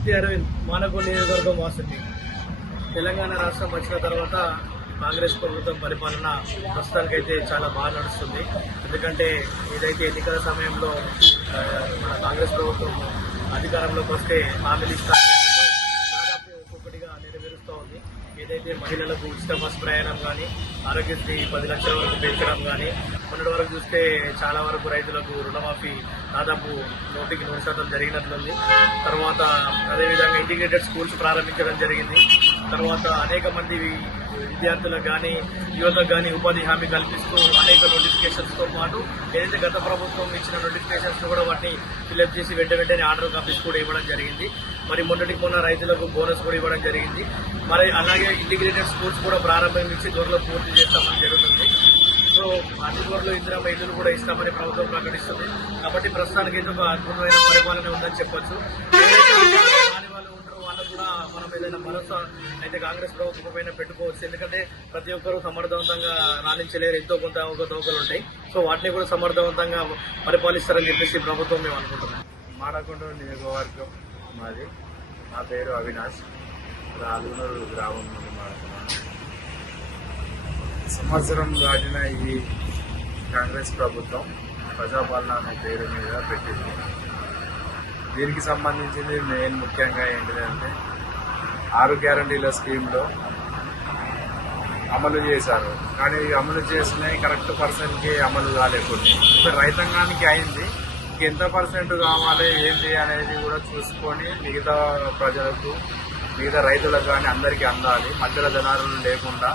గుత్తి అరవింద్ మానకొండ నియోజకవర్గం వాసుని. తెలంగాణ రాష్ట్రం వచ్చిన తర్వాత కాంగ్రెస్ ప్రభుత్వం పరిపాలన ప్రస్తుతానికైతే చాలా బాగా నడుస్తుంది. ఎందుకంటే ఏదైతే ఎన్నికల సమయంలో మన కాంగ్రెస్ ప్రభుత్వం అధికారంలోకి వస్తే హామీలు ఇస్తారో దాదాపు ఒక్కొక్కటిగా నెరవేరుస్తూ ఉంది. ఏదైతే మహిళలకు ఉచిత బస్ ప్రయాణం కానీ, ఆరోగ్యశ్రీ 10 లక్షల వరకు పెంచడం కానీ, మొన్నటి వరకు చూస్తే చాలా వరకు రైతులకు రుణమాఫీ దాదాపు 100% జరిగినట్లుంది. తర్వాత అదేవిధంగా ఇంటిగ్రేటెడ్ స్కూల్స్ ప్రారంభించడం జరిగింది. తర్వాత అనేక మంది విద్యార్థులకు కానీ, యువతకు కానీ ఉపాధి హామీ కల్పిస్తూ అనేక నోటిఫికేషన్స్తో పాటు ఏదైతే గత ప్రభుత్వం ఇచ్చిన నోటిఫికేషన్స్ కూడా వాటిని ఫిల్అప్ చేసి వెంటనే ఆర్డర్ కాపీస్ కూడా ఇవ్వడం జరిగింది. మరి మొన్న రైతులకు బోనస్ కూడా ఇవ్వడం జరిగింది. మరి అలాగే ఇంటిగ్రేటెడ్ స్కూల్స్ కూడా ప్రారంభించి త్వరలో పూర్తి చేస్తామని జరుగుతుంది. సో అతి త్వరలో ఇందిరమ్మ ఇల్లులు కూడా ఇస్తామని ప్రభుత్వం ప్రకటిస్తుంది. కాబట్టి ప్రస్తుతానికి అయితే ఒక అద్భుతమైన పరిపాలన ఉందని చెప్పొచ్చు. వాళ్ళు ఉంటారో వాళ్ళకు కూడా మనం ఏదైనా భరోసా అయితే కాంగ్రెస్ ప్రభుత్వం పైన పెట్టుకోవచ్చు. ఎందుకంటే ప్రతి ఒక్కరూ సమర్థవంతంగా రాణించలేరు, ఎంతో కొంత అవకతవకలు ఉంటాయి. సో వాటిని కూడా సమర్థవంతంగా పరిపాలిస్తారని చెప్పేసి ప్రభుత్వం మేము అనుకుంటున్నాం. మానకొండ నియోజకవర్గం మాది. నా పేరు అవినాష్, రాజునూరు గ్రామం నుండి మాట్లాడుతున్నాను. సంవత్సరం దాటిన ఈ కాంగ్రెస్ ప్రభుత్వం ప్రజాపాలన అనే పేరు మీద పెట్టింది. దీనికి సంబంధించింది మెయిన్ ముఖ్యంగా ఏంటిదంటే 6 గ్యారంటీల స్కీమ్లో అమలు చేశారు. కానీ అమలు చేసినవి కరెక్ట్ పర్సెంట్కి అమలు కాలేకుండా ఇప్పుడు రైతాంగానికి అయింది. ఎంత పర్సెంట్ కావాలి ఏంటి అనేది కూడా చూసుకొని మిగతా ప్రజలకు, మిగతా రైతులకు కానీ అందరికీ అందాలి. మధ్యలో జనాలు లేకుండా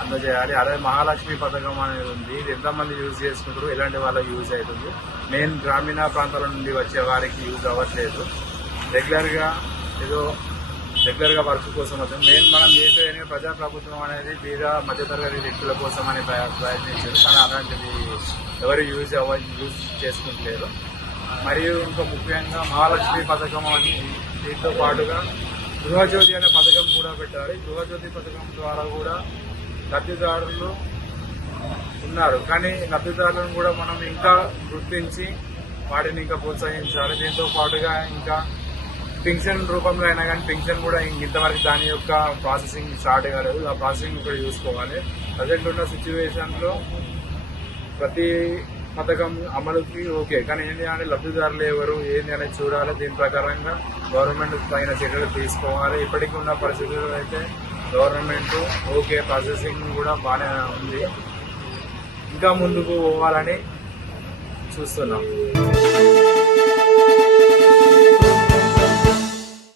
అందజేయాలి. అదే మహాలక్ష్మి పథకం అనేది ఉంది. ఇది ఎంతమంది యూజ్ చేసుకుంటారు, ఎలాంటి వాళ్ళకి యూజ్ అవుతుంది. మెయిన్ గ్రామీణ ప్రాంతాల నుండి వచ్చే వారికి యూజ్ అవ్వట్లేదు. రెగ్యులర్గా వర్క్ కోసం వస్తుంది. మెయిన్ మనం చేసేది ప్రజాప్రభుత్వం అనేది బీద మధ్యతరగతి వ్యక్తుల కోసం అని ప్రయత్నించారు. కానీ అలాంటిది ఎవరు యూజ్ చేసుకుంటలేరు. మరియు ఇంకా ముఖ్యంగా మహాలక్ష్మి పథకం అని, దీంతో పాటుగా గృహజ్యోతి అనే పథకం కూడా పెట్టారు. గృహజ్యోతి పథకం ద్వారా కూడా లబ్ధిదారులు ఉన్నారు. కానీ లబ్ధిదారులను కూడా మనం ఇంకా గుర్తించి వాటిని ఇంకా ప్రోత్సహించాలి. దీంతో పాటుగా ఇంకా పింఛన్ రూపంలో అయినా కానీ పింఛన్ కూడా ఇంతవరకు దాని యొక్క ప్రాసెసింగ్ స్టార్ట్ కాలేదు. ఆ ప్రాసెసింగ్ కూడా చూసుకోవాలి. ప్రజెంట్ ఉన్న సిచ్యువేషన్లో ప్రతి పథకం అమలుకి ఓకే, కానీ ఏంటి అంటే లబ్ధిదారులు ఎవరు ఏంటి అనేది చూడాలి. దీని ప్రకారంగా గవర్నమెంట్ తగిన చర్యలు తీసుకోవాలి. ఇప్పటికీ ఉన్న పరిస్థితుల్లో అయితే గవర్నమెంట్ ఓకే, ప్రాసెసింగ్ కూడా బాగానే ఉంది. ఇంకా ముందుకు పోవాలని చూస్తున్నాం.